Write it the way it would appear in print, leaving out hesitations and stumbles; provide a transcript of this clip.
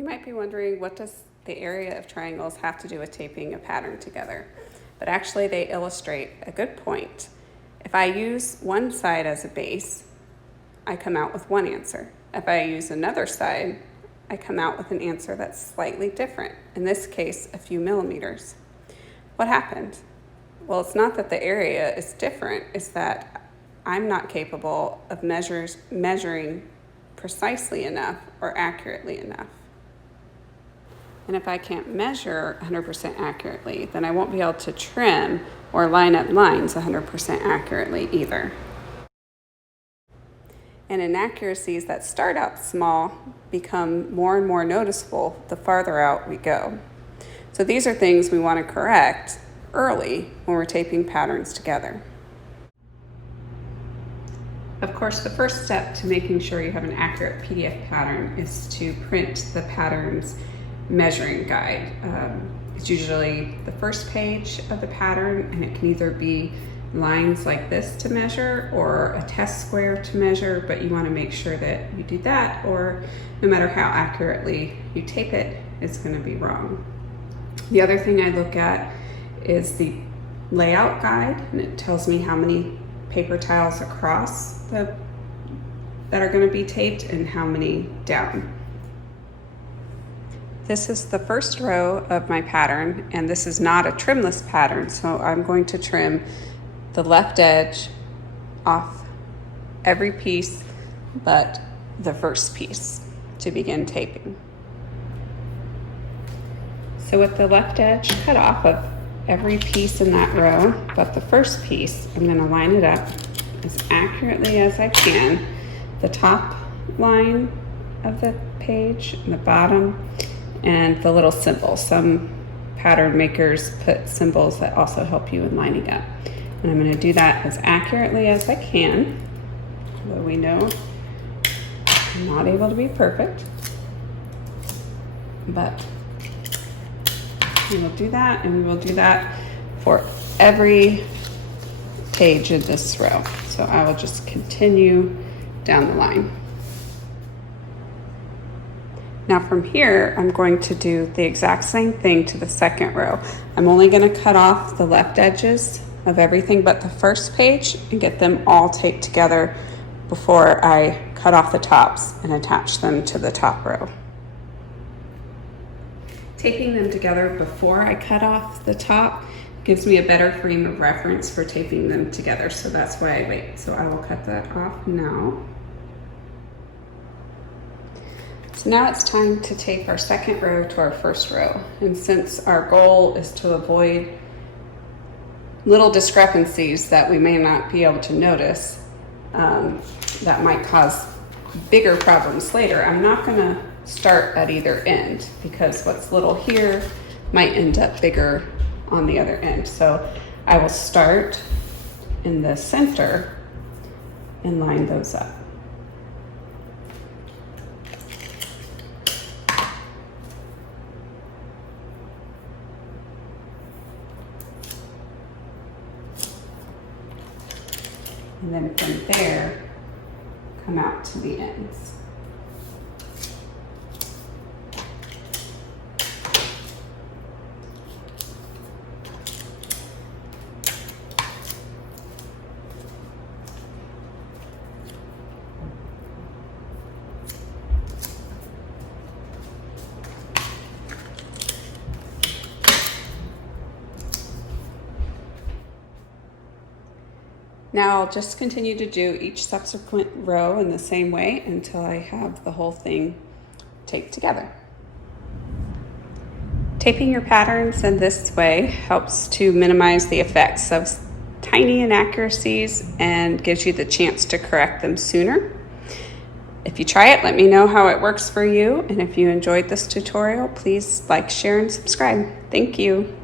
You might be wondering, what does the area of triangles have to do with taping a pattern together? But actually they illustrate a good point. If I use one side as a base, I come out with one answer. If I use another side, I come out with an answer that's slightly different, in this case, a few millimeters. What happened? Well, it's not that the area is different, it's that I'm not capable of measuring precisely enough or accurately enough. And if I can't measure 100% accurately, then I won't be able to trim or line up lines 100% accurately either. And inaccuracies that start out small become more and more noticeable the farther out we go. So these are things we want to correct early when we're taping patterns together. Of course, the first step to making sure you have an accurate PDF pattern is to print the pattern's measuring guide. It's usually the first page of the pattern, and it can either be lines like this to measure or a test square to measure, but you want to make sure that you do that, or no matter how accurately you tape it, it's going to be wrong. The other thing I look at is the layout guide, and it tells me how many paper tiles across that are going to be taped and how many down. This is the first row of my pattern, and this is not a trimless pattern, so I'm going to trim the left edge off every piece but the first piece to begin taping. So with the left edge cut off of every piece in that row but the first piece, I'm going to line it up as accurately as I can. The top line of the page and the bottom, and the little symbol. Some pattern makers put symbols that also help you in lining up. And I'm going to do that as accurately as I can, although we know I'm not able to be perfect. But we will do that, and we will do that for every page in this row. So I will just continue down the line. Now from here, I'm going to do the exact same thing to the second row. I'm only going to cut off the left edges of everything but the first page and get them all taped together before I cut off the tops and attach them to the top row. Taping them together before I cut off the top gives me a better frame of reference for taping them together, so that's why I wait. So I will cut that off now. So now it's time to tape our second row to our first row. And since our goal is to avoid little discrepancies that we may not be able to notice, that might cause bigger problems later, I'm not gonna start at either end, because what's little here might end up bigger on the other end. So I will start in the center and line those up. And then from there, come out to the ends. Now I'll just continue to do each subsequent row in the same way until I have the whole thing taped together. Taping your patterns in this way helps to minimize the effects of tiny inaccuracies and gives you the chance to correct them sooner. If you try it, let me know how it works for you. And if you enjoyed this tutorial, please like, share, and subscribe. Thank you.